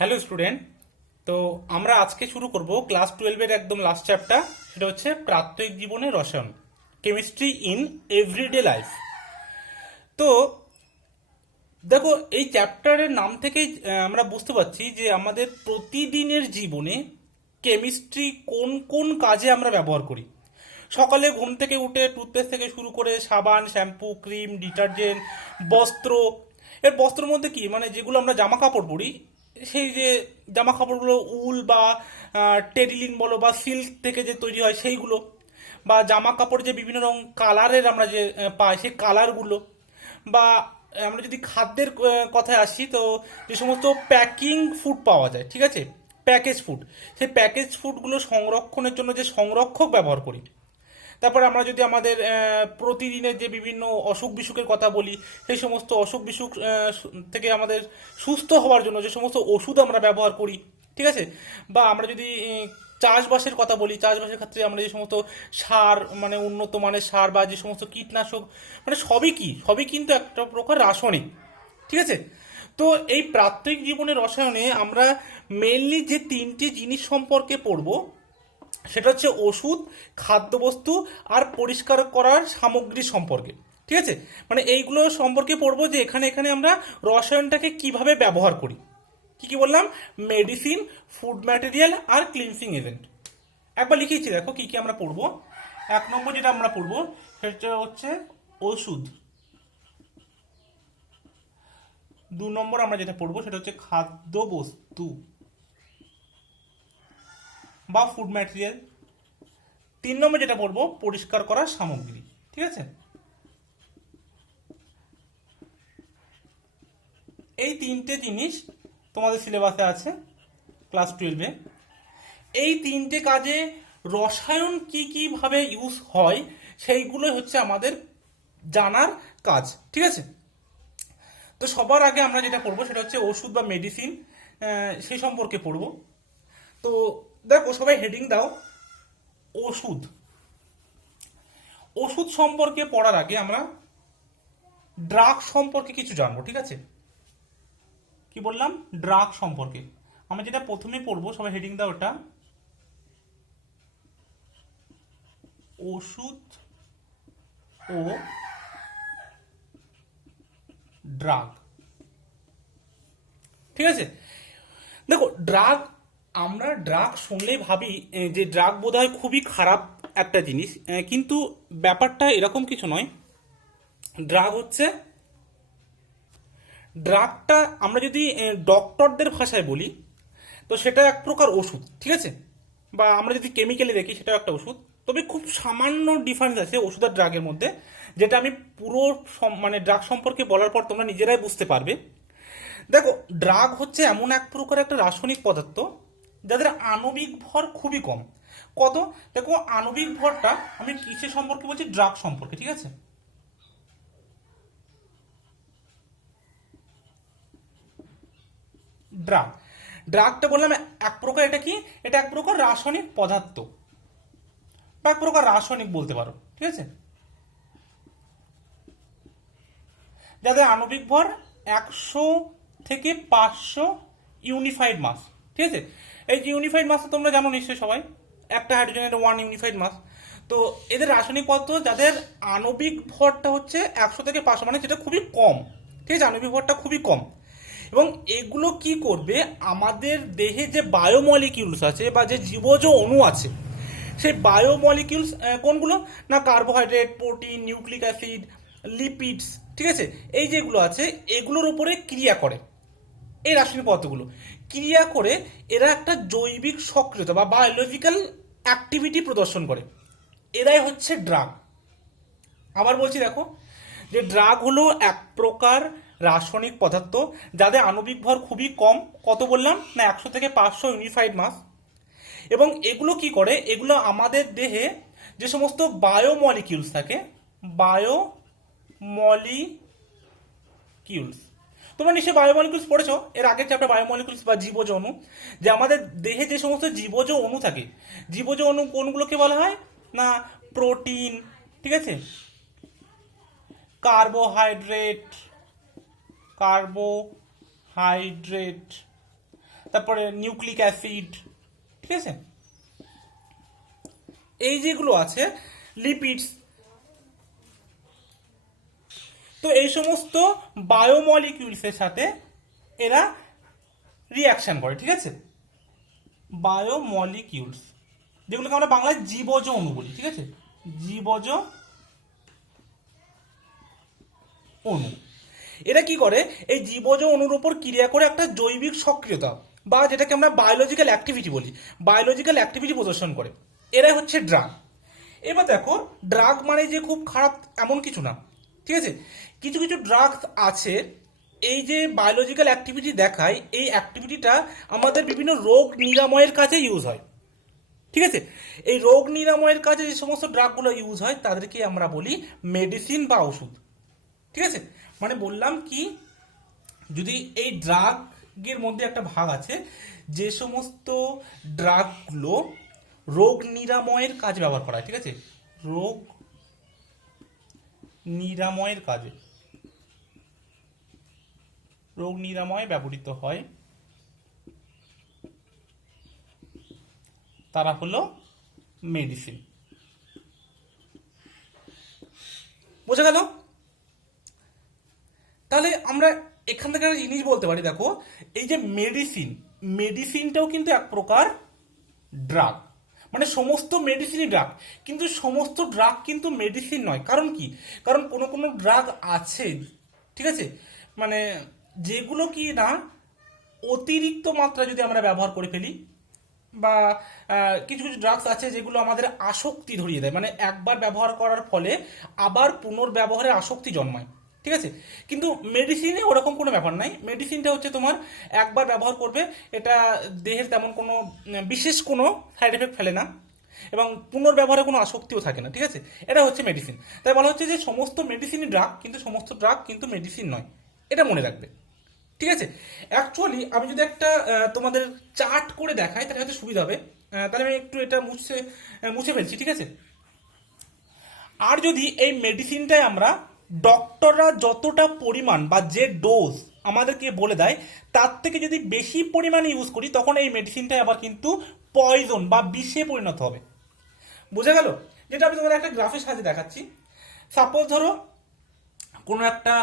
Hello student. তো আমরা আজকে শুরু করব ক্লাস 12-এর একদম লাস্ট চ্যাপ্টার। সেটা হচ্ছে প্রাত্যহিক জীবনে রসায়ন, কেমিস্ট্রি ইন এভরিডে লাইফ। তো দেখো, এই চ্যাপ্টারের নাম থেকেই আমরা বুঝতে পারছি যে আমাদের প্রতিদিনের জীবনে কেমিস্ট্রি কোন কোন কাজে আমরা ব্যবহার করি। সকালে ঘুম থেকে উঠে টুথপেস্ট থেকে শুরু করে সাবান, শ্যাম্পু, ক্রিম, ডিটারজেন্ট, বস্ত্র। এর বস্ত্রের মধ্যে কি মানে যেগুলো আমরা জামা কাপড় পরি, সেই যে জামা কাপড়গুলো উল বা টেরিলিন বলো বা সিল্ক থেকে যে তৈরি হয় সেইগুলো, বা জামা কাপড় যে বিভিন্ন রকম কালারের আমরা যে পাই সেই কালারগুলো, বা আমরা যদি খাদ্যের কথায় আসি তো যে সমস্ত প্যাকিং ফুড পাওয়া যায়, ঠিক আছে, প্যাকেজ ফুড, সেই প্যাকেজ ফুডগুলো সংরক্ষণের জন্য যে সংরক্ষক ব্যবহার করি। তারপর আমরা যদি আমাদের প্রতিদিনের যে বিভিন্ন অসুখ বিসুখের কথা বলি, সেই সমস্ত অসুখ বিসুখ থেকে আমাদের সুস্থ হওয়ার জন্য যে সমস্ত ওষুধ আমরা ব্যবহার করি, ঠিক আছে। বা আমরা যদি চাষবাসের কথা বলি, চাষবাসের ক্ষেত্রে আমরা যে সমস্ত সার, মানে উন্নত মানের সার বা যে সমস্ত কীটনাশক, মানে সবই কিন্তু একটা প্রকার রাসায়নিক, ঠিক আছে। তো এই প্রাত্যহিক জীবনের রসায়নে আমরা মেইনলি যে তিনটি জিনিস সম্পর্কে পড়বো, সেটা হচ্ছে ওষুধ, খাদ্যবস্তু আর পরিষ্কার করার সামগ্রী সম্পর্কে, ঠিক আছে। মানে এইগুলো সম্পর্কে পড়বো যে এখানে এখানে আমরা রসায়নটাকে কিভাবে ব্যবহার করি। কি কি বললাম? মেডিসিন, ফুড ম্যাটেরিয়াল আর ক্লিনসিং এজেন্ট। একবার লিখেছি, দেখো কি কি আমরা পড়বো। 1 নম্বর যেটা আমরা পড়বো সেটা হচ্ছে ওষুধ। 2 নম্বর আমরা যেটা পড়বো সেটা হচ্ছে খাদ্যবস্তু বা ফুড ম্যাটেরিয়াল। 3 নম্বর যেটা পড়বো পরিষ্কার করার সামগ্রী, ঠিক আছে। এই তিনটে জিনিস তোমাদের সিলেবাসে আছে ক্লাস 12-এ। এই তিনটে কাজে রসায়ন কি কি ভাবে ইউজ হয় সেইগুলো হচ্ছে আমাদের জানার কাজ, ঠিক আছে। তো সবার আগে আমরা যেটা পড়বো সেটা হচ্ছে ওষুধ বা মেডিসিন, সেই সম্পর্কে পড়বো। তো দেখো, সবাই হেডিং দাও ওষুধ। ওষুধ সম্পর্কে পড়ার আগে আমরা ড্রাগ সম্পর্কে কিছু জানবো, ঠিক আছে। কি বললাম? ড্রাগ সম্পর্কে আমরা যেটা প্রথমে পড়বো, সবাই হেডিং দাও ওটা ওষুধ ও ড্রাগ, ঠিক আছে। দেখো, ড্রাগ, আমরা ড্রাগ শুনলেই ভাবি যে ড্রাগ বোধহয় খুবই খারাপ একটা জিনিস, কিন্তু ব্যাপারটা এরকম কিছু নয়। ড্রাগ হচ্ছে, ড্রাগটা আমরা যদি ডক্টরদের ভাষায় বলি তো সেটা এক প্রকার ওষুধ, ঠিক আছে। বা আমরা যদি কেমিক্যালি দেখি সেটাও একটা ওষুধ। তবে খুব সামান্য ডিফারেন্স আছে ওষুধ আর ড্রাগের মধ্যে, যেটা আমি পুরো মানে ড্রাগ সম্পর্কে বলার পর তোমরা নিজেরাই বুঝতে পারবে। দেখো, ড্রাগ হচ্ছে এমন এক প্রকার একটা রাসায়নিক পদার্থ যাদের আণবিক ভর খুবই কম। কত? দেখো, আণবিক ভরটা আমি কিসের সম্পর্কে বলছি? ড্রাগ সম্পর্কে, ঠিক আছে। ড্রাগ, ড্রাগটা বললাম এক প্রকার, এটা কি? এটা এক প্রকার রাসায়নিক পদার্থ বা এক প্রকার রাসায়নিক বলতে পারো, ঠিক আছে, যাদের আণবিক ভর 100 থেকে 500 ইউনিফাইড মাস, ঠিক আছে। এই যে ইউনিফাইড মাস তোমরা জানো নিশ্চয়ই সবাই, একটা হাইড্রোজেনের 1 ইউনিফাইড মাস। তো এদের রাসায়নিক পদার্থ যাদের আণবিক ভরটা হচ্ছে 100 থেকে 500, মানে যেটা খুবই কম, ঠিক আছে, আণবিক ভরটা খুবই কম। এবং এগুলো কি করবে, আমাদের দেহে যে বায়োমলিকিউলস আছে বা যে জীবজ অণু আছে, সেই বায়োমলিকিউলস কোনগুলো? না carbohydrate, protein, nucleic acid, lipids, ঠিক আছে, এই যেগুলো আছে এগুলোর উপরে ক্রিয়া করে। এই রাসায়নিক পদার্থগুলো ক্রিয়া করে এরা একটা জৈবিক সক্রিয়তা বা বায়োলজিক্যাল অ্যাক্টিভিটি প্রদর্শন করে। এরাই হচ্ছে ড্রাগ। আবার বলছি, দেখো, যে ড্রাগ হলো এক প্রকার রাসায়নিক পদার্থ যাদের আণবিক ভর খুবই কম। কত বললাম? না 100 থেকে 500 ইউনিফাইড মাস। এবং এগুলো কি করে? এগুলো আমাদের দেহে যে সমস্ত বায়োমলিকিউলস থাকে, বায়োমলিকিউলস, তোমরা নিশ্চয়ই বায়োমলিকুলস পড়েছো এর আগের চ্যাপ্টার, বায়োমলিকুলস বা জীবজ অণু। যে আমাদের দেহে যে সমস্ত জীবজ অণু থাকে, জীবজ অণু কোনগুলোকে বলা হয়? না প্রোটিন, ঠিক আছে, কার্বোহাইড্রেট, কার্বোহাইড্রেট, তারপরে নিউক্লিক অ্যাসিড, ঠিক আছে, এই যেগুলো আছে লিপিডস, তো এই সমস্ত বায়োমলিকিউলসের সাথে এরা রিয়াকশন করে, ঠিক আছে। বায়োমলিকিউলস যেগুলোকে আমরা বাংলায় জীবজ অণু বলি, ঠিক আছে, জীবজ অণু। এরা কি করে, এই জীবজ অণুর উপর ক্রিয়া করে একটা জৈবিক সক্রিয়তা বা যেটাকে আমরা বায়োলজিক্যাল অ্যাক্টিভিটি বলি, বায়োলজিক্যাল অ্যাক্টিভিটি প্রদর্শন করে। এরাই হচ্ছে ড্রাগ। এবার দেখো, ড্রাগ মানে যে খুব খারাপ এমন কিছু না, ঠিক আছে। কিছু কিছু ড্রাগস আছে এই যে বায়োলজিক্যাল অ্যাক্টিভিটি দেখায়, এই অ্যাক্টিভিটিটা আমাদের বিভিন্ন রোগ নিরাময়ের কাজে ইউজ হয়, ঠিক আছে। এই রোগ নিরাময়ের কাজে যে সমস্ত ড্রাগগুলো ইউজ হয় তাদেরকে আমরা বলি মেডিসিন বা ওষুধ, ঠিক আছে। মানে বললাম কি, যদি এই ড্রাগের মধ্যে একটা ভাগ আছে, যে সমস্ত ড্রাগগুলো রোগ নিরাময়ের কাজে ব্যবহার করা হয়, ঠিক আছে, রোগ নিরাময়ের কাজে, রোগ নিরাময়ে ব্যবহৃত হয়, তারা হলো মেডিসিন। বোঝা গেল? তাহলে আমরা এখান থেকে একটা জিনিস বলতে পারি, দেখো এই যে মেডিসিন, মেডিসিনটাও কিন্তু এক প্রকার ড্রাগ। মানে সমস্ত মেডিসিনই ড্রাগ, কিন্তু সমস্ত ড্রাগ কিন্তু মেডিসিন নয়। কারণ কি, কারণ কোনো কোনো ড্রাগ আছে, ঠিক আছে, মানে যেগুলো কি না অতিরিক্ত মাত্রা যদি আমরা ব্যবহার করে ফেলি, বা কিছু কিছু ড্রাগস আছে যেগুলো আমাদের আসক্তি ধরিয়ে দেয়, মানে একবার ব্যবহার করার ফলে আবার পুনর্ব্যবহারের আসক্তি জন্মায়, ঠিক আছে। কিন্তু মেডিসিনে ওরকম কোনো ব্যাপার নাই। মেডিসিনটা হচ্ছে তোমার একবার ব্যবহার করবে, এটা দেহের তেমন কোনো বিশেষ কোনো সাইড এফেক্ট ফেলে না, এবং পুনর্ব্যবহারে কোনো আসক্তিও থাকে না, ঠিক আছে। এটা হচ্ছে মেডিসিন। তাই বলা হচ্ছে যে সমস্ত মেডিসিনই ড্রাগ, কিন্তু সমস্ত ড্রাগ কিন্তু মেডিসিন নয়, এটা মনে রাখবে, ঠিক আছে। অ্যাকচুয়ালি আমি যদি একটা তোমাদের চার্ট করে দেখাই তাহলে হয়তো সুবিধা হবে। তাহলে আমি একটু এটা মুছে ফেলছি, ঠিক আছে। আর যদি এই মেডিসিনটাই আমরা ডক্টররা যতটা পরিমাণ বা যে ডোজ আমাদেরকে বলে দেয় তার থেকে যদি বেশি পরিমাণে ইউজ করি, তখন এই মেডিসিনটাই আবার কিন্তু পয়জন বা বিষে পরিণত হবে। বোঝা গেল? যেটা আমি তোমাদের একটা গ্রাফের সাহায্যে দেখাচ্ছি। সাপোজ ধরো কোনো একটা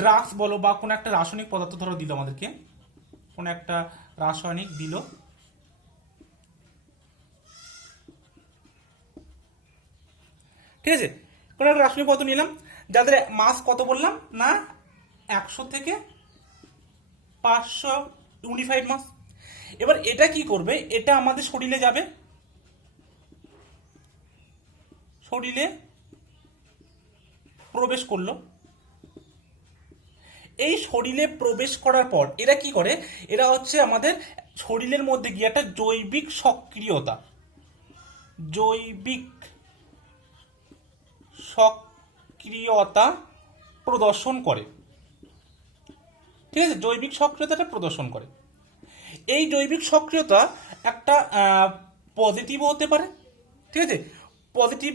ড্রাগস বলো বা কোনো একটা রাসায়নিক পদার্থ ধরো দিল আমাদেরকে, কোনো একটা রাসায়নিক দিল, ঠিক আছে। কোনো একটা রাসায়নিক পদার্থ নিলাম যাদের মাস কত বললাম না, 100 থেকে 500 ইউনিফাইড মাস। এবার এটা কি করবে, এটা আমাদের শরীরে যাবে, শরীরে প্রবেশ করলো। এই শরীরে প্রবেশ করার পর এরা কি করে, এরা হচ্ছে আমাদের শরীরের মধ্যে গিয়ে একটা জৈবিক সক্রিয়তা, জৈবিক সক্রিয়তা প্রদর্শন করে, ঠিক আছে। জৈবিক সক্রিয়তাটা প্রদর্শন করে। এই জৈবিক সক্রিয়তা একটা পজিটিভও হতে পারে, ঠিক আছে, পজিটিভ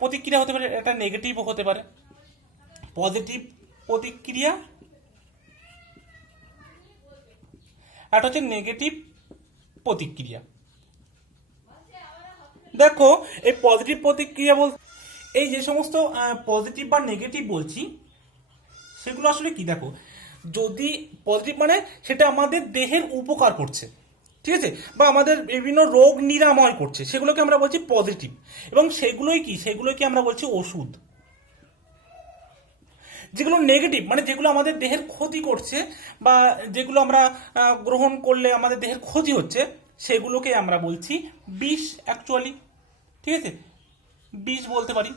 প্রতিক্রিয়া হতে পারে, একটা নেগেটিভও হতে পারে। পজিটিভ প্রতিক্রিয়া, একটা হচ্ছে নেগেটিভ প্রতিক্রিয়া। দেখো এই পজিটিভ প্রতিক্রিয়া বল, এই যে সমস্ত পজিটিভ বা নেগেটিভ বলছি সেগুলো আসলে কি, দেখো যদি পজিটিভ মানে সেটা আমাদের দেহের উপকার করছে, ঠিক আছে, বা আমাদের বিভিন্ন রোগ নিরাময় করছে, সেগুলোকে আমরা বলছি পজিটিভ। এবং সেগুলোই কি, সেগুলোকে আমরা বলছি ওষুধ। যেগুলো নেগেটিভ মানে যেগুলো আমাদের দেহের ক্ষতি করছে বা যেগুলো আমরা গ্রহণ করলে আমাদের দেহের ক্ষতি হচ্ছে, সেগুলোকে আমরা বলছি বিষ অ্যাকচুয়ালি, ঠিক আছে, বিষ বলতে পারি।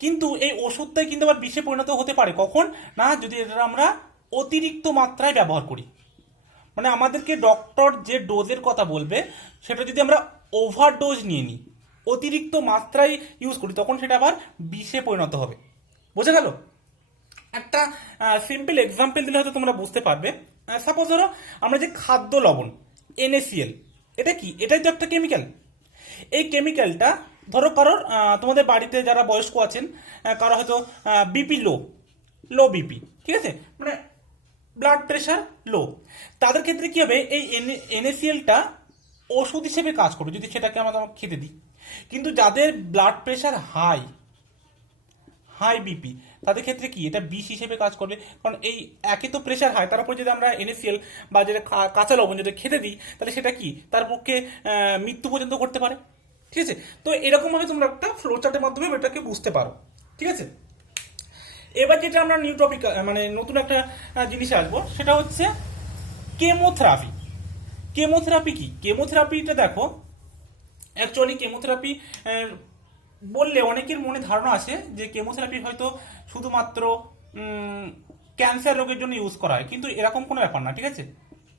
কিন্তু এই ওষুধটাই কিন্তু আবার বিষে পরিণত হতে পারে কখন না, যদি এটা আমরা অতিরিক্ত মাত্রায় ব্যবহার করি। মানে আমাদেরকে ডক্টর যে ডোজের কথা বলবে সেটা যদি আমরা ওভারডোজ নিয়ে নিই, অতিরিক্ত মাত্রায় ইউজ করি, তখন সেটা আবার বিষে পরিণত হবে। বোঝা গেল? একটা সিম্পল এক্সাম্পল দিলে হয়তো তোমরা বুঝতে পারবে। সাপোজ ধরো আমরা যে খাদ্য লবণ NaCl, এটা কি, এটাই তো একটা কেমিক্যাল। এই কেমিক্যালটা ধরো কারোর তোমাদের বাড়িতে যারা বয়স্ক আছেন, কারো হয়তো বিপি লো বিপি, ঠিক আছে, মানে ব্লাড প্রেশার লো, তাদের ক্ষেত্রে কি হবে, এই এনএসিএলটা ওষুধ হিসেবে কাজ করবে যদি সেটাকে আমরা খেতে দিই। কিন্তু যাদের blood pressure high, high BP, তাদের ক্ষেত্রে কি এটা বিষ হিসেবে কাজ করবে। কারণ এই একে তো প্রেশার হাই, তার উপর যদি আমরা এনএসিএল বা যেটা কাঁচা লবণ যেটা খেতে দিই, তাহলে সেটা কি তার পক্ষে মৃত্যু পর্যন্ত করতে পারে। ঠিক আছে, তো এরকমভাবে তোমরা একটা ফ্লো চার্টের মাধ্যমে এটাকে বুঝতে পারো। ঠিক আছে, এবার যেটা আমরা নিউ টপিক মানে নতুন একটা জিনিসে আসবো, সেটা হচ্ছে কেমোথেরাপি। কেমোথেরাপি কি? কেমোথেরাপিটা দেখো, অ্যাকচুয়ালি কেমোথেরাপি বললে অনেকের মনে ধারণা আছে যে কেমোথেরাপি হয়তো শুধুমাত্র ক্যান্সার রোগের জন্য ইউজ করা হয়, কিন্তু এরকম কোনো ব্যাপার না। ঠিক আছে,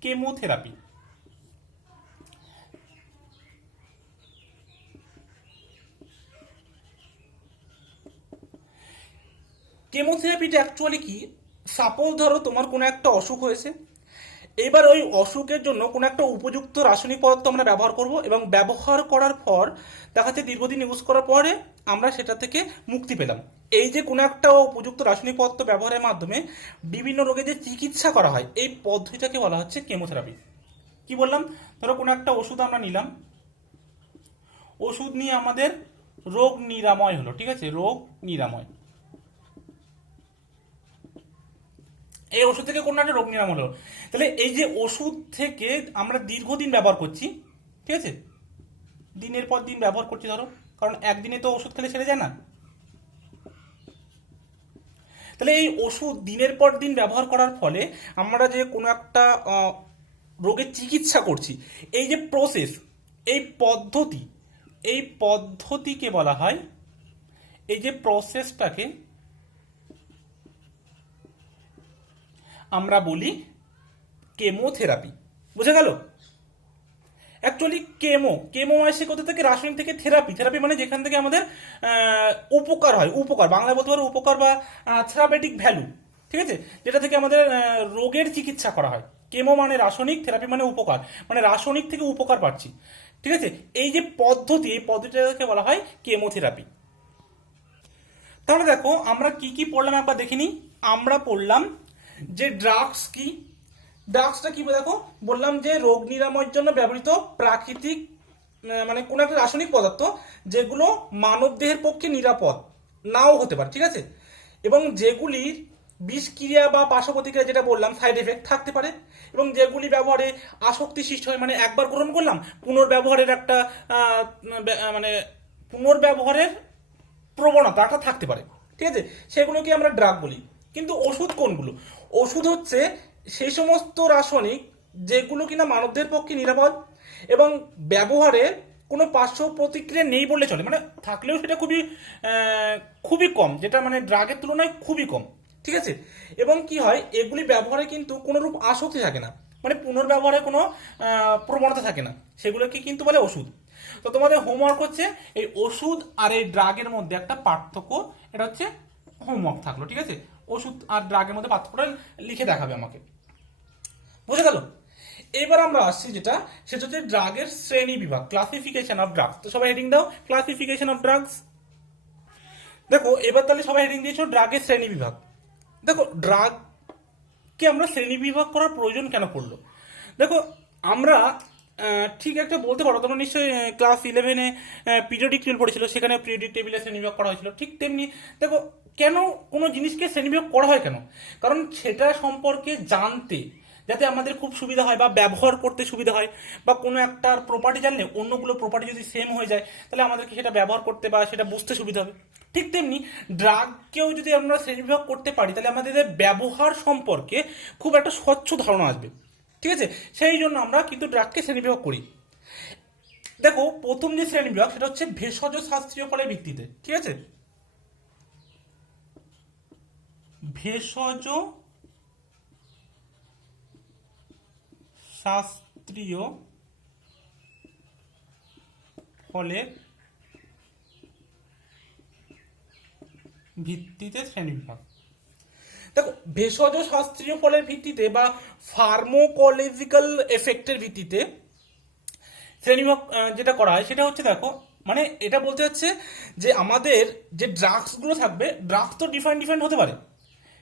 কেমোথেরাপি কেমোথেরাপিটা অ্যাকচুয়ালি কি, সাপোজ ধরো তোমার কোনো একটা অসুখ হয়েছে, এবার ওই অসুখের জন্য কোনো একটা উপযুক্ত রাসায়নিক পদার্থ আমরা ব্যবহার করব, এবং ব্যবহার করার পর দেখা যাচ্ছে দীর্ঘদিন ইউজ করার পরে আমরা সেটা থেকে মুক্তি পেলাম। এই যে কোনো একটা উপযুক্ত রাসায়নিক পদার্থ ব্যবহারের মাধ্যমে বিভিন্ন রোগের যে চিকিৎসা করা হয়, এই পদ্ধতিটাকে বলা হচ্ছে কেমোথেরাপি। কি বললাম, ধরো কোনো একটা ওষুধ আমরা নিলাম, ওষুধ নিয়ে আমাদের রোগ নিরাময় হলো। ঠিক আছে, রোগ নিরাময়, এই ওষুধ থেকে কোনো একটা রোগ নিরাময় হলো। তাহলে এই যে ওষুধ থেকে আমরা দীর্ঘদিন ব্যবহার করছি, ঠিক আছে, দিনের পর দিন ব্যবহার করছি ধরো, কারণ একদিনে তো ওষুধ খেলে সেরে যায় না। তাহলে এই ওষুধ দিনের পর দিন ব্যবহার করার ফলে আমরা যে কোনো একটা রোগের চিকিৎসা করছি, এই যে প্রসেস, এই পদ্ধতি, এই পদ্ধতিকে বলা হয়, এই যে প্রসেসটাকে আমরা বলি কেমোথেরাপি। বুঝে গেল? অ্যাকচুয়ালি কেমো আসে কোথা থেকে, রাসায়নিক থেকে। থেরাপি মানে যেখান থেকে আমাদের উপকার হয়, উপকার বাংলায় বলতে পারো উপকার বা থেরাপেটিক ভ্যালু। ঠিক আছে, যেটা থেকে আমাদের রোগের চিকিৎসা করা হয়। কেমো মানে রাসায়নিক, থেরাপি মানে উপকার, মানে রাসায়নিক থেকে উপকার পাচ্ছি। ঠিক আছে, এই যে পদ্ধতি, এই পদ্ধতিটাকে বলা হয় কেমোথেরাপি। তাহলে দেখো আমরা কি কি পড়লাম একবার দেখে নিই। আমরা পড়লাম যে ড্রাগস কি, ড্রাগসটা কি দেখো, বললাম যে রোগ নিরাময়ের জন্য ব্যবহৃত প্রাকৃতিক মানে কোন একটা রাসায়নিক পদার্থ যেগুলো মানব দেহের পক্ষে নিরাপদ নাও হতে পারে। ঠিক আছে, এবং যেগুলির বিষক্রিয়া বা পার্শ্ব প্রতিক্রিয়া, যেটা বললাম সাইড এফেক্ট থাকতে পারে, এবং যেগুলি ব্যবহারে আসক্তি সৃষ্টি হয়, মানে একবার গ্রহণ করলাম পুনর্ব্যবহারের একটা মানে পুনর্ব্যবহারের প্রবণতা একটা থাকতে পারে। ঠিক আছে, সেগুলোকে আমরা ড্রাগ বলি। কিন্তু ওষুধ কোনগুলো? ওষুধ হচ্ছে সেই সমস্ত রাসায়নিক যেগুলো কিনা মানবদের পক্ষে নিরাপদ এবং ব্যবহারে কোনো পার্শ্ব প্রতিক্রিয়া নেই বললে চলে, মানে থাকলেও সেটা খুবই খুবই কম, যেটা মানে ড্রাগের তুলনায় খুবই কম। ঠিক আছে, এবং কি হয়, এগুলি ব্যবহারে কিন্তু কোনো রূপ আসক্তি থাকে না, মানে পুনর্ব্যবহারে কোনো প্রবণতা থাকে না, সেগুলোকে কিন্তু বলে ওষুধ। তো তোমাদের হোমওয়ার্ক হচ্ছে এই ওষুধ আর এই ড্রাগের মধ্যে একটা পার্থক্য, এটা হচ্ছে হোমওয়ার্ক থাকলো। ঠিক আছে, ওষুধ আর ড্রাগের মধ্যে পার্থক্যটা লিখে দেখাবে আমাকে। বুঝে গেল? এবার আমরা আসছি যেটা, সেটা হচ্ছে ড্রাগের শ্রেণী বিভাগ, ক্লাসিফিকেশন অফ ড্রাগস। তো সবাই হেডিং দাও, ক্লাসিফিকেশন অফ ড্রাগস। দেখো এবার তাহলে সবাই হেডিং দিয়েছো ড্রাগের শ্রেণী বিভাগ। দেখো ড্রাগকে আমরা শ্রেণী বিভাগ করার প্রয়োজন কেন পড়লো? দেখো আমরা ঠিক একটা বলতে পারো, তোমরা নিশ্চয়ই ক্লাস 11-এ পিরিয়ডিক টেবিল পড়েছিল, সেখানে পিরিয়ডিক টেবিলে শ্রেণীবিভাগ করা হয়েছিল। ঠিক তেমনি দেখো কেন কোনো জিনিসকে শ্রেণীবিভাগ করা হয় কেন, কারণ সেটা সম্পর্কে জানতে যাতে আমাদের খুব সুবিধা হয় বা ব্যবহার করতে সুবিধা হয়, বা কোনো একটার প্রপার্টি জানলে অন্যগুলো প্রপার্টি যদি সেম হয়ে যায় তাহলে আমাদেরকে সেটা ব্যবহার করতে বা সেটা বুঝতে সুবিধা হবে। ঠিক তেমনি ড্রাগকেও যদি আমরা শ্রেণীবিভাগ করতে পারি তাহলে আমাদের ব্যবহার সম্পর্কে খুব একটা স্বচ্ছ ধারণা আসবে। ঠিক আছে, সেই জন্য আমরা কিন্তু ড্রাগকে শ্রেণীবিভাগ করি। দেখো প্রথম যে শ্রেণীবিভাগ সেটা হচ্ছে ভেষজ শাস্ত্রীয় ফলের ভিত্তিতে। ঠিক আছে, ভেষজ শাস্ত্রীয় ফলের ভিত্তিতে শ্রেণীবিভাগ। দেখো ভেষজ শাস্ত্রীয় ফলের ভিত্তিতে বা ফার্মোকোলজিক্যাল এফেক্টের ভিত্তিতে শ্রেণীবিভাগ যেটা করা হয় সেটা হচ্ছে, দেখো মানে এটা বলতে হচ্ছে যে আমাদের যে ড্রাগসগুলো থাকবে, ড্রাগস তো ডিফারেন্ট ডিফারেন্ট হতে পারে,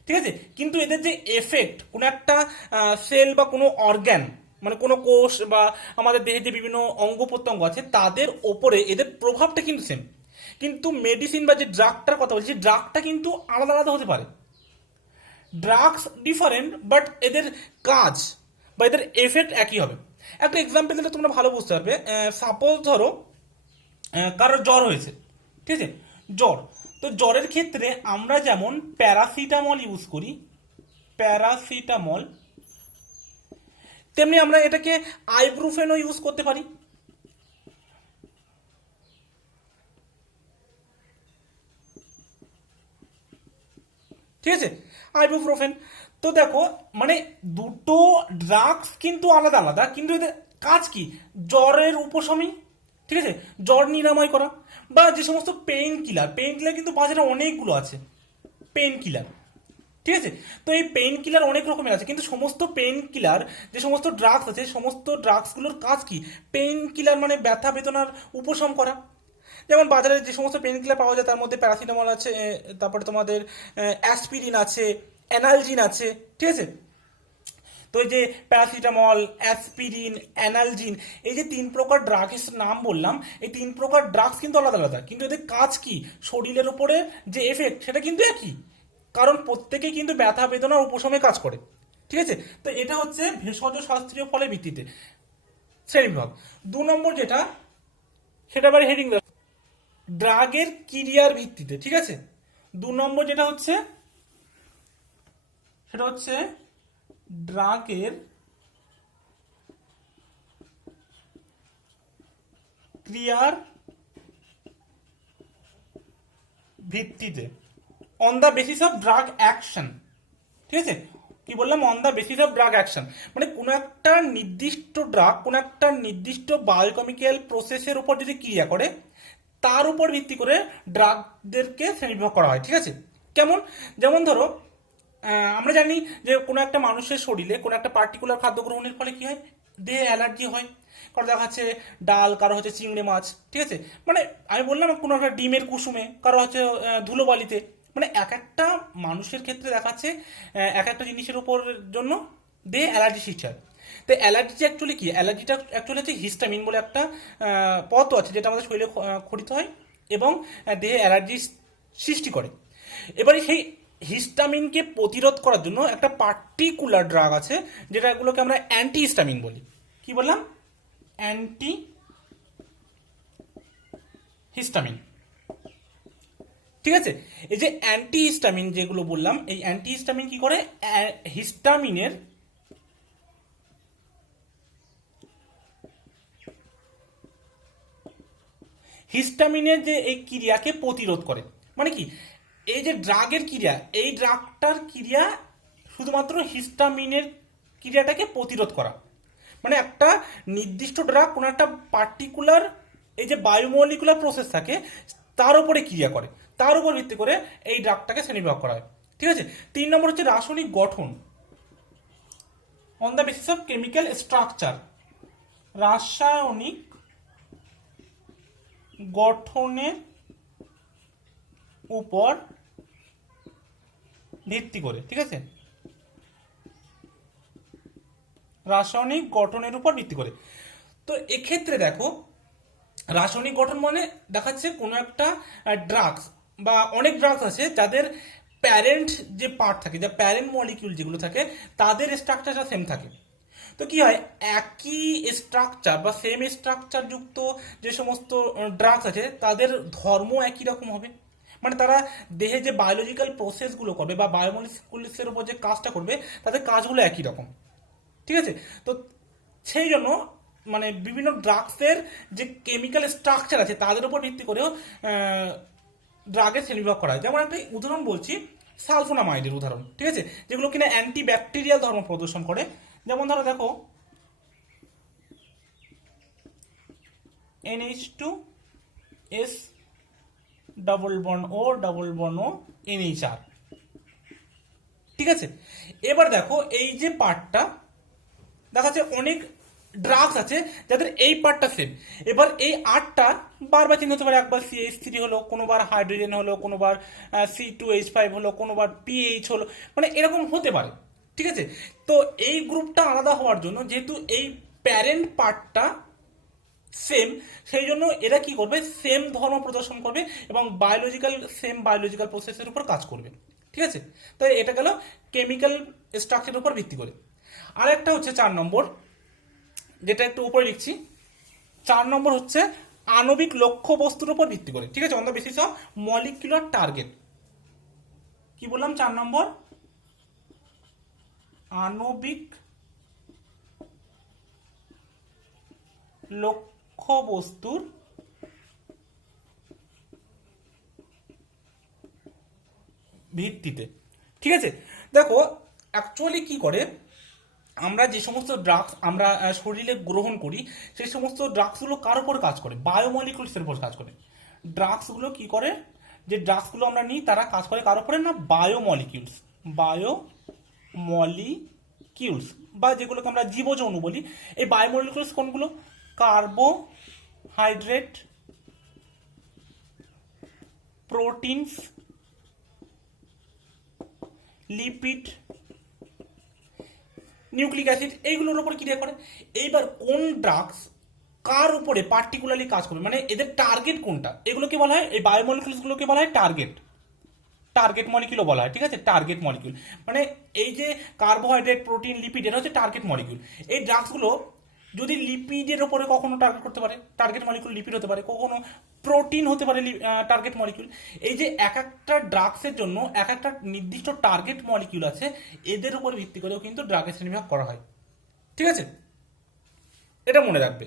ঠিক আছে, কিন্তু এদের যে এফেক্ট কোনো একটা সেল বা কোনো অর্গ্যান মানে কোনো কোষ বা আমাদের দেহে যে বিভিন্ন অঙ্গ প্রত্যঙ্গ আছে তাদের ওপরে এদের প্রভাবটা কিন্তু সেম। কিন্তু মেডিসিন বা যে ড্রাগটার কথা বলছি, ড্রাগটা কিন্তু আলাদা আলাদা হতে পারে। ড্রাগস ডিফারেন্ট, বাট এদের কাজ বা এদের এফেক্ট একই হবে। একটা এক্সাম্পল দিলে তোমরা ভালো বুঝতে পারবে। সাপোজ ধরো কারোর জ্বর হয়েছে, ঠিক আছে, জ্বর। তো জ্বরের ক্ষেত্রে আমরা যেমন প্যারাসিটামল ইউজ করি, প্যারাসিটামল, তেমনি আমরা এটাকে আইব্রুফেনও ইউজ করতে পারি। ঠিক আছে, আইবুপ্রোফেন। তো দেখো মানে দুটো ড্রাগস কিন্তু আলাদা আলাদা, কিন্তু এদের কাজ কি? জ্বরের উপশমই, ঠিক আছে, জ্বর নিরাময় করা। বা যে সমস্ত পেইন কিলার, পেইন কিলার কিন্তু বাজারে অনেকগুলো আছে, পেইন কিলার, ঠিক আছে। তো এই পেইন কিলার অনেক রকমের আছে, কিন্তু সমস্ত পেইন কিলার যে সমস্ত ড্রাগস আছে, সমস্ত ড্রাগসগুলোর কাজ কি? পেইন কিলার মানে ব্যথা বেদনার উপশম করা। যেমন বাজারে যে সমস্ত পেন কিলার পাওয়া যায় তার মধ্যে প্যারাসিটামল আছে, তারপরে তোমাদের অ্যাসপিরিন আছে, অ্যানালজিন আছে, ঠিক আছে। তো এই যে প্যারাসিটামল, অ্যাসপিরিন, অ্যানালজিন, এই যে তিন প্রকার ড্রাগের নাম বললাম, এই তিন প্রকার ড্রাগস কিন্তু আলাদা আলাদা, কিন্তু এদের কাজ কি? শরীরের উপরে যে এফেক্ট সেটা কিন্তু একই, কারণ প্রত্যেকেই কিন্তু ব্যথা বেদনার উপশমে কাজ করে। ঠিক আছে, তো এটা হচ্ছে ভেষজ শাস্ত্রীয় ফলের ভিত্তিতে শ্রেণীবিভাগ। 2 নম্বর যেটা, সেটা আবার হেডিং ড্রাগের ক্রিয়ার ভিত্তিতে, ঠিক আছে। 2 নম্বর যেটা হচ্ছে সেটা হচ্ছে ড্রাগের ক্রিয়ার ভিত্তিতে, on the basis of drug action. ঠিক আছে, কি বললাম? On the basis of drug action, মানে কোনো একটা নির্দিষ্ট ড্রাগ কোনো একটা নির্দিষ্ট বায়োকেমিক্যাল প্রসেসের উপর যদি ক্রিয়া করে তার উপর ভিত্তি করে ড্রাগদেরকে শ্রেণীবিভাগ করা হয়। ঠিক আছে, কেমন? যেমন ধরো আমরা জানি যে কোনো একটা মানুষের শরীরে কোনো একটা পার্টিকুলার খাদ্য গ্রহণের ফলে কি হয়? দেহে অ্যালার্জি হয়। কারো দেখা যাচ্ছে ডাল, কারো হচ্ছে চিংড়ি মাছ, ঠিক আছে, মানে আমি বললাম কোনো একটা ডিমের কুসুমে, কারো হচ্ছে ধুলোবালিতে, মানে এক একটা মানুষের ক্ষেত্রে দেখাচ্ছে এক একটা জিনিসের উপর জন্য দেহে অ্যালার্জি সৃষ্টি হয়। তো অ্যালার্জি অ্যাকচুয়ালি কি? অ্যালার্জিটা অ্যাকচুয়ালি হচ্ছে হিস্টামিন বলে একটা পদার্থ আছে যেটা আমাদের শরীরে ক্ষরিত হয় এবং দেহে অ্যালার্জি সৃষ্টি করে। এবারে সেই হিস্টামিনকে প্রতিরোধ করার জন্য একটা পার্টিকুলার ড্রাগ আছে যেটাগুলোকে আমরা অ্যান্টি হিস্টামিন বলি। কি বললাম? Anti histamine. ঠিক আছে, এই যে অ্যান্টি হিস্টামিন যেগুলো বললাম, এই অ্যান্টি হিস্টামিন কি করে? হিস্টামিনের হিস্টামিনের যে এই ক্রিয়াকে প্রতিরোধ করে। মানে কি? এই যে ড্রাগের ক্রিয়া, এই ড্রাগটার ক্রিয়া শুধুমাত্র হিস্টামিনের ক্রিয়াটাকে প্রতিরোধ করা। মানে একটা নির্দিষ্ট ড্রাগ কোনো একটা পার্টিকুলার এই যে বায়োমলিকুলার প্রসেস থাকে তার উপরে ক্রিয়া করে, তার উপর ভিত্তি করে এই ড্রাগটাকে শ্রেণীবিভাগ করা হয়। ঠিক আছে, 3 নম্বর হচ্ছে রাসায়নিক গঠন, on the basis of chemical structure. রাসায়নিক গঠনের উপর ভিত্তি করে, ঠিক আছে, রাসায়নিক গঠনের উপর ভিত্তি করে। তো এক্ষেত্রে দেখো রাসায়নিক গঠন মানে দেখাচ্ছে কোনো একটা ড্রাগস বা অনেক ড্রাগস আছে যাদের প্যারেন্ট যে পার্ট থাকে, যা প্যারেন্ট মলিকিউল যেগুলো থাকে তাদের স্ট্রাকচারটা সেম থাকে। তো কি হয়? একই স্ট্রাকচার বা সেম স্ট্রাকচার যুক্ত যে সমস্ত ড্রাগস আছে তাদের ধর্ম একই রকম হবে। মানে তারা দেহে যে বায়োলজিক্যাল প্রসেসগুলো করবে বা বায়োমলিকুলসের উপর যে কাজটা করবে তাদের কাজগুলো একই রকম। ঠিক আছে, তো সেই জন্য মানে বিভিন্ন ড্রাগসের যে কেমিক্যাল স্ট্রাকচার আছে তাদের উপর ভিত্তি করেও ড্রাগের শ্রেণীবিভাগ করা হয়। যেমন একটা উদাহরণ বলছি, সালফোনামাইডের উদাহরণ, ঠিক আছে, যেগুলো কিনা অ্যান্টি ব্যাকটেরিয়াল ধর্ম প্রদর্শন করে। যেমন ধরো দেখো NH2S ডবল বন্ড ও ডবল বন্ড ও NHR। ঠিক আছে, এবার দেখো এই যে পার্টটা দেখাচ্ছে অনেক ড্রাগস আছে যাদের এই পার্টটা সেম। এবার এই আটটা বারবার চেঞ্জ হতে পারে, একবার CH3 হলো, কোনোবার হাইড্রোজেন হলো, কোনোবার C2H5 হলো, কোনোবার PH হলো, মানে এরকম হতে পারে। ঠিক আছে, তো এই গ্রুপটা আলাদা হওয়ার জন্য, যেহেতু এই প্যারেন্ট পার্টটা সেম, সেই জন্য এরা কি করবে, সেম ধর্ম প্রদর্শন করবে এবং সেম বায়োলজিক্যাল প্রসেসের উপর কাজ করবে। ঠিক আছে, তো এটা গেল কেমিক্যাল স্ট্রাকচারের উপর ভিত্তি করে। আর একটা হচ্ছে 4 নম্বর, যেটা একটু উপরে লিখছি। 4 নম্বর হচ্ছে আণবিক লক্ষ্য বস্তুর উপর ভিত্তি করে। ঠিক আছে, on the basis of molecular target. কি বললাম? 4 নম্বর আণবিক লক্ষ্য বস্তুর ভিত্তিতে। ঠিক আছে, দেখো অ্যাকচুয়ালি কি করে, আমরা যে সমস্ত ড্রাগস আমরা শরীরে গ্রহণ করি, সেই সমস্ত ড্রাগসগুলো কার উপর কাজ করে? বায়োমলিকুলসের উপর কাজ করে। ড্রাগসগুলো কি করে, যে ড্রাগসগুলো আমরা নিই তারা কাজ করে কার উপরে? না, বায়োমলিকিউলস। বায়োমলিকিউলস বা যেগুলোকে আমরা জীবজ অণু বলি। এই বায়োমলিকিউলস কোনগুলো? Carbohydrate, proteins, lipid, nucleic acid, এইগুলোর উপর ক্রিয়া করে। এইবার কোন ড্রাগস কার উপরে পার্টিকুলারলি কাজ করবে, মানে এদের টার্গেট কোনটা, এগুলোকে বলা হয়, এই বায়োমলিকুলসগুলোকে বলা হয় টার্গেট মলিকিউলও বলা হয়। ঠিক আছে, টার্গেট মলিকিউল মানে এই যে কার্বোহাইড্রেট, প্রোটিন, লিপিড, এটা হচ্ছে টার্গেট মলিকিউল। এই ড্রাগসগুলো যদি লিপিডের উপরে কখনো টার্গেট করতে পারে, টার্গেট মলিকিউল লিপিড হতে পারে, কখনো প্রোটিন হতে পারে টার্গেট মলিকিউল। এই যে এক একটা ড্রাগসের জন্য এক একটা নির্দিষ্ট টার্গেট মলিকিউল আছে, এদের উপর ভিত্তি করেও কিন্তু ড্রাগের শ্রেণীবিভাগ করা হয়। ঠিক আছে, এটা মনে রাখবে।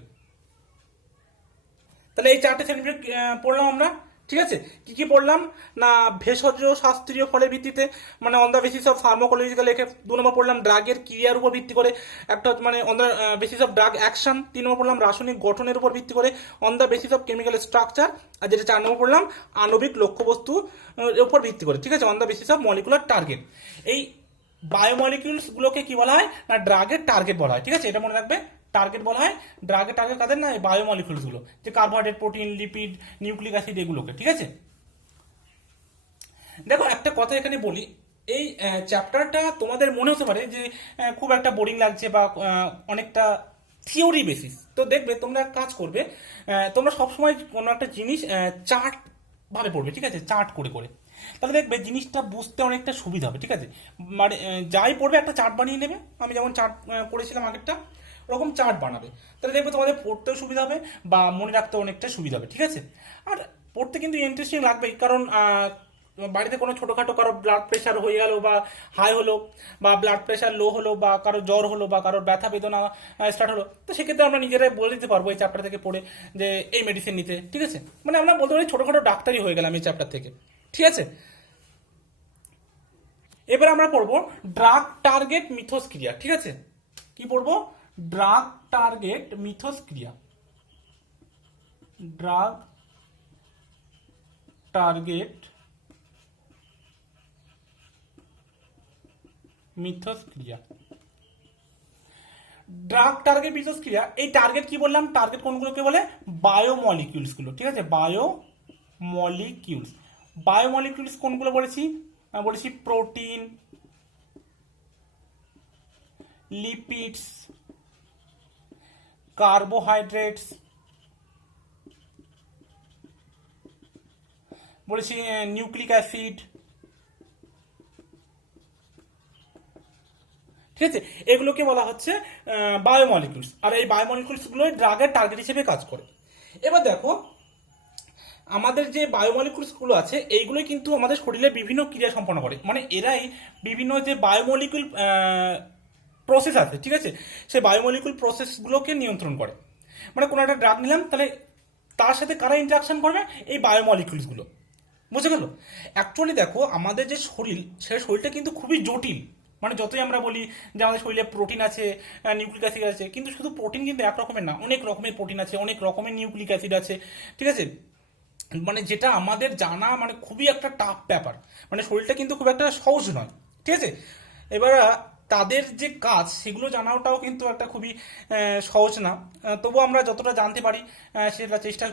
তাহলে এই 4টে শ্রেণীবিভাগ পড়লাম আমরা। ঠিক আছে, কি কি পড়লাম না, ভেষজ শাস্ত্রীয় ফলের ভিত্তিতে, মানে on the basis of pharmacological effect. 2 নম্বর পড়লাম ড্রাগের ক্রিয়ার উপর ভিত্তি করে, একটা মানে on the basis of drug action. 3 নম্বর পড়লাম রাসায়নিক গঠনের উপর ভিত্তি করে on the basis of chemical structure. আর যেটা 4 নম্বর পড়লাম আণবিক লক্ষ্যবস্তু উপর ভিত্তি করে। ঠিক আছে, on the basis of molecular target. এই বায়োমলিকিউলস গুলোকে কি বলা হয় না, ড্রাগের টার্গেট বলা হয়। ঠিক আছে, এটা মনে রাখবে, টার্গেট বলা হয়। ড্রাগের টার্গেট কাদের? না, বায়োমলিকুলস গুলো, যে carbohydrate, protein, lipid, nucleic acid, এগুলোকে। ঠিক আছে, দেখো একটা কথা এখানে বলি, এই চ্যাপ্টারটা তোমাদের মনে হতে পারে যে খুব একটা বোরিং লাগছে বা অনেকটা থিওরি বেসিস। তো দেখবে তোমরা এক কাজ করবে, তোমরা সবসময় কোনো একটা জিনিস চার্ট ভাবে পড়বে। ঠিক আছে, চার্ট করে করে, তাহলে দেখবে জিনিসটা বুঝতে অনেকটা সুবিধা হবে। ঠিক আছে, মানে যাই পড়বে একটা চার্ট বানিয়ে নেবে। আমি যেমন চার্ট করেছিলাম আগেরটা, ওরকম চার্ট বানাবে, তাহলে দেখবে তোমাদের পড়তেও সুবিধা হবে বা মনে রাখতে অনেকটা সুবিধা হবে। ঠিক আছে, আর পড়তে কিন্তু ইন্টারেস্টিং লাগবেই, কারণ বাড়িতে কোনো ছোটোখাটো কারো ব্লাড প্রেশার হয়ে গেল বা হাই হলো, বা ব্লাড প্রেশার লো হলো, বা কারো জ্বর হলো, বা কারোর ব্যথা বেদনা স্টার্ট হলো, তো সেক্ষেত্রে আমরা নিজেরাই বলে দিতে পারবো এই চ্যাপ্টার থেকে পড়ে যে এই মেডিসিন নিতে। ঠিক আছে, মানে আমরা বলতে পারি ছোটোখাটো ডাক্তারই হয়ে গেলাম এই চ্যাপ্টার থেকে। ঠিক আছে, এবার আমরা পড়বো ড্রাগ টার্গেট মিথস্ক্রিয়া। ঠিক আছে, কি পড়বো? ড্রাগ টার্গেট মিথস্ক্রিয়া। ড্রাগ টার্গেট মিথস্ক্রিয়া। ড্রাগ টার্গেট মিথস্ক্রিয়া, এই টার্গেট কি বললাম? টার্গেট কোনগুলোকে বলে? বায়োমলিকিউলস গুলো। ঠিক আছে, বায়োমলিকিউলস। বায়োমলিকিউলস কোনগুলো বলেছি? বলেছি প্রোটিন, লিপিডস, কার্বোহাইড্রেটস, বলেছি নিউক্লিক অ্যাসিড। ঠিক আছে, এগুলোকে বলা হচ্ছে বায়োমলিকুলস। আর এই বায়োমলিকুলস গুলো ড্রাগের টার্গেট হিসেবে কাজ করে। এবার দেখো আমাদের যে বায়োমলিকুলস গুলো আছে, এইগুলোই কিন্তু আমাদের শরীরে বিভিন্ন ক্রিয়া সম্পন্ন করে, মানে এরাই বিভিন্ন যে বায়োমলিকুল প্রসেস আছে, ঠিক আছে, সেই বায়োমলিকুল প্রসেসগুলোকে নিয়ন্ত্রণ করে। মানে কোনো একটা ড্রাগ নিলাম, তাহলে তার সাথে কারা ইন্টারাকশন করবে? এই বায়োমলিকুলসগুলো। বুঝে গেল? অ্যাকচুয়ালি দেখো আমাদের যে শরীর, সেই শরীরটা কিন্তু খুবই জটিল। মানে যতই আমরা বলি যে আমাদের শরীরে প্রোটিন আছে, নিউক্লিক অ্যাসিড আছে, কিন্তু শুধু প্রোটিন কিন্তু এক রকমের না, অনেক রকমের প্রোটিন আছে, অনেক রকমের নিউক্লিক অ্যাসিড আছে। ঠিক আছে, মানে যেটা আমাদের জানা মানে খুবই একটা টাফ ব্যাপার, মানে শরীরটা কিন্তু খুব একটা সহজ নয়। ঠিক আছে, এবার তাদের যে কাজ সেগুলো জানাটাও কিন্তু একটা খুবই সহজ না। তবুও আমরা যতটা জানতে পারি সেটা চেষ্টা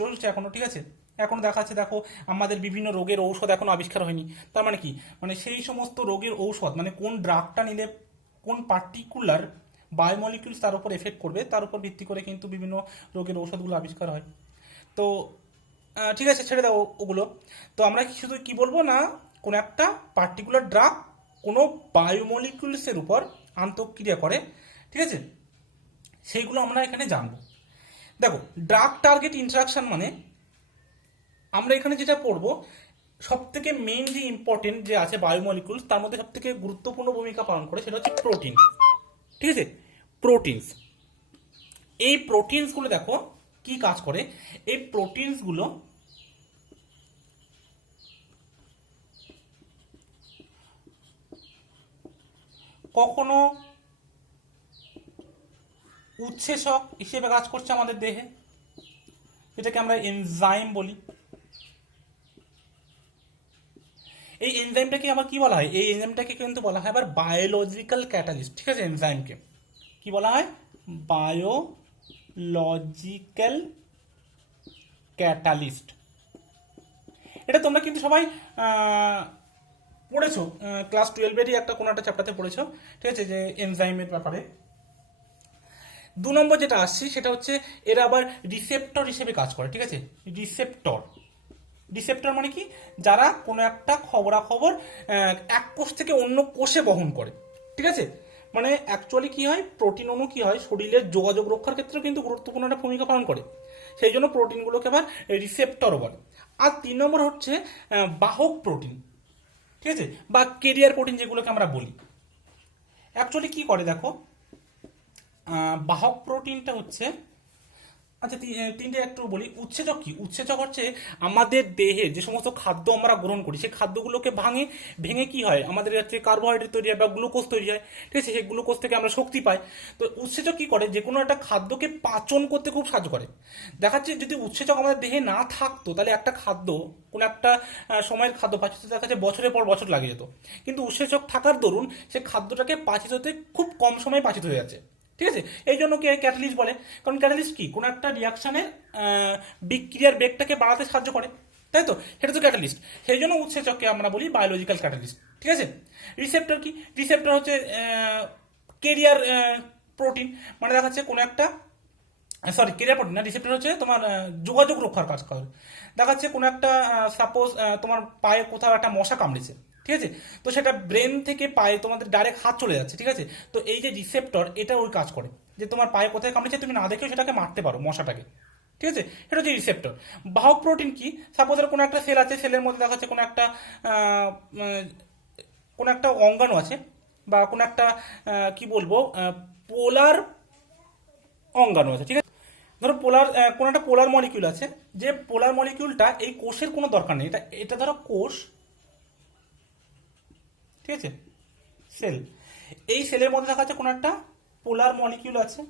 চলছে এখনো, ঠিক আছে। এখন দেখা যাচ্ছে, দেখো আমাদের বিভিন্ন রোগের ঔষধ এখনো আবিষ্কার হয়নি। তার মানে কি, মানে সেই সমস্ত রোগের ঔষধ, মানে কোন ড্রাগটা নিলে কোন পার্টিকুলার বায়োমলিকিউলস তার উপর এফেক্ট করবে, তার উপর ভিত্তি করে কিন্তু বিভিন্ন রোগের ঔষধগুলো আবিষ্কার হয়। তো ঠিক আছে, ছেড়ে দাও ওগুলো। তো আমরা শুধু কি বলবো না, কোনো একটা পার্টিকুলার ড্রাগ কোনো বায়োমলিকুলসের উপর আন্তঃক্রিয়া করে, ঠিক আছে, সেইগুলো আমরা এখানে জানবো। দেখো, ড্রাগ টার্গেট ইন্টারাকশন মানে আমরা এখানে যেটা পড়বো, সব থেকে মেইন যে ইম্পর্টেন্ট যে আছে বায়োমলিকুলস, তার মধ্যে সব থেকে গুরুত্বপূর্ণ ভূমিকা পালন করে সেটা হচ্ছে প্রোটিন, ঠিক আছে। প্রোটিনস, এই প্রোটিনসগুলো দেখো কি কাজ করে। এই প্রোটিনসগুলো কখনো উৎসেচক হিসেবে কাজ করছে আমাদের দেহে, যেটাকে আমরা এনজাইম বলি। এই এনজাইমটাকে আবার কি বলা হয়, এই এনজাইমটাকে কিন্তু বলা হয় আবার বায়োলজিক্যাল ক্যাটালিস্ট, ঠিক আছে। এনজাইমকে কি বলা হয়, বায়োলজিক্যাল ক্যাটালিস্ট। এটা তোমরা কিন্তু সবাই পড়েছো, ক্লাস 12-এরই একটা কোনো একটা চ্যাপ্টারতে পড়েছো, ঠিক আছে, যে এনজাইমের ব্যাপারে। 2 নম্বর যেটা আসছি সেটা হচ্ছে এরা আবার রিসেপ্টর হিসেবে কাজ করে, ঠিক আছে। রিসেপ্টর, রিসেপ্টর মানে কি, যারা কোনো একটা খবরাখবর এক কোষ থেকে অন্য কোষে বহন করে, ঠিক আছে। মানে অ্যাকচুয়ালি কি হয়, প্রোটিন অণু কি হয়, শরীরের যোগাযোগ রক্ষার ক্ষেত্রে কিন্তু গুরুত্বপূর্ণ একটা ভূমিকা পালন করে, সেই জন্য প্রোটিনগুলোকে আবার রিসেপ্টরও বলে। আর 3 নম্বর হচ্ছে বাহক প্রোটিন, ঠিক আছে, বা কেরিয়ার প্রোটিন যেগুলোকে আমরা বলি। অ্যাকচুয়ালি কি করে দেখো, বাহক প্রোটিনটা হচ্ছে, আচ্ছা তিনটে একটু বলি। উৎসেচক কি, উৎসেচক হচ্ছে আমাদের দেহে যে সমস্ত খাদ্য আমরা গ্রহণ করি, সেই খাদ্যগুলোকে ভেঙে কি হয়, আমাদের হচ্ছে কার্বোহাইড্রেট তৈরি হয় বা গ্লুকোজ তৈরি হয়, ঠিক আছে। সেই গ্লুকোজ থেকে আমরা শক্তি পাই। তো উৎসেচক কি করে, যে কোনো একটা খাদ্যকে পাচন করতে খুব সাহায্য করে। দেখাচ্ছে যদি উৎসেচক আমাদের দেহে না থাকতো, তাহলে একটা খাদ্য, কোনো একটা সময়ের খাদ্য পাচিত হতে দেখা যাচ্ছে বছরের পর বছর লাগে যেত। কিন্তু উৎসেচক থাকার দরুন সে খাদ্যটাকে পাচিত হতে খুব কম সময়ে পাচিত হয়ে যাচ্ছে, ঠিক আছে। এই জন্য কে ক্যাটালিস্ট বলে, কারণ ক্যাটালিস্ট কি, কোনো একটা রিয়াকশনের বিক্রিয়ার বেগটাকে বাড়াতে সাহায্য করে, তাই তো, সেটা তো ক্যাটালিস্ট। সেই জন্য উৎসেচককে আমরা বলি বায়োলজিক্যাল ক্যাটালিস্ট, ঠিক আছে। রিসেপ্টর কি, রিসেপ্টর হচ্ছে কেরিয়ার প্রোটিন, মানে দেখা যাচ্ছে কোনো একটা, সরি কেরিয়ার প্রোটিন না, রিসেপ্টর হচ্ছে তোমার যোগাযোগ রক্ষার কাজ করে। দেখা যাচ্ছে কোনো একটা সাপোজ তোমার পায়ে কোথাও একটা মশা কামড়েছে, ঠিক আছে, তো সেটা ব্রেন থেকে পায়ে তোমাদের ডাইরেক্ট হাত চলে যাচ্ছে, ঠিক আছে। তো এই যে রিসেপ্টর, এটা ওই কাজ করে যে তোমার পায়ে কোথায় কামড়েছে তুমি না দেখেও সেটাকে মারতে পারো মশাটাকে, ঠিক আছে। এটা হচ্ছে রিসেপ্টর। বাহক প্রোটিন কি, সাপোজ কোনো একটা সেল আছে, সেলের মধ্যে দেখা যাচ্ছে আহ, উম, কোনো একটা অঙ্গাণু আছে, বা কোনো একটা কি বলবো, পোলার অঙ্গাণু আছে, ঠিক আছে। ধরো পোলার, কোনো একটা পোলার মলিকিউল আছে, যে পোলার মলিকিউলটা এই কোষের কোনো দরকার নেই, এটা এটা ধরো কোষ, ঠিক আছে, সেল। এই সেলের মধ্যে দেখা যাচ্ছে কোনো একটা পোলার মলিকিউল আছে।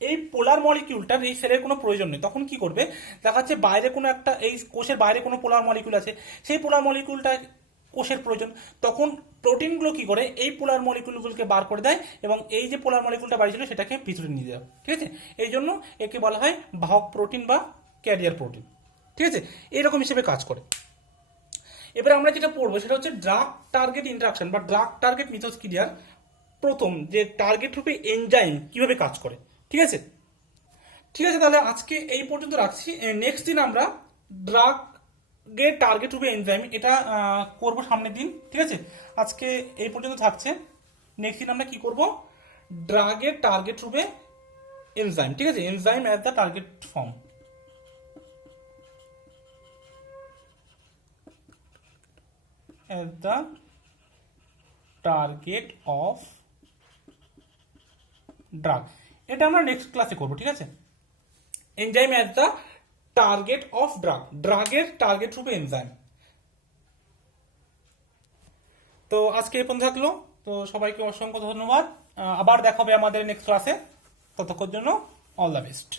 এই পোলার মলিকিউলটার এই সেলের কোনো প্রয়োজন নেই, তখন কি করবে, দেখা যাচ্ছে বাইরে কোনো একটা, এই কোষের বাইরে কোনো পোলার মলিকিউল আছে, সেই পোলার মলিকিউলটা কোষের প্রয়োজন, তখন প্রোটিনগুলো কি করে, এই পোলার মলিকিউলগুলোকে বার করে দেয় এবং এই যে পোলার মলিকিউলটা বাড়ি ছিল সেটাকে ভিতরে নিয়ে দেয়, ঠিক আছে। এই জন্য একে বলা হয় বাহক প্রোটিন বা ক্যারিয়ার প্রোটিন, ঠিক আছে। এইরকম হিসেবে কাজ করে। এবার আমরা যেটা পড়বো সেটা হচ্ছে ড্রাগ টার্গেট ইন্টারাকশন বা ড্রাগ টার্গেট মিথস্ক্রিয়ার প্রথম যে টার্গেট রূপে এনজাইম কিভাবে কাজ করে, ঠিক আছে। ঠিক আছে, তাহলে আজকে এই পর্যন্ত রাখছি। নেক্সট দিন আমরা ড্রাগের টার্গেট রূপে এনজাইম এটা করবো সামনের দিন, ঠিক আছে। আজকে এই পর্যন্ত থাকছে। নেক্সট দিন আমরা কি করব, ড্রাগের টার্গেট রূপে এনজাইম, ঠিক আছে, enzyme as the target form. As the target of drug, এটা আমরা নেক্সট ক্লাসে করবো, ঠিক আছে। Enzyme as the target of drug, ড্রাগের টার্গেট রূপে এনজাইম। তো আজকে এই পর্যন্ত থাকলো। তো সবাইকে অসংখ্য ধন্যবাদ। আবার দেখা হবে আমাদের নেক্সট ক্লাসে। ততক্ষণ জন্য অল দ্য বেস্ট।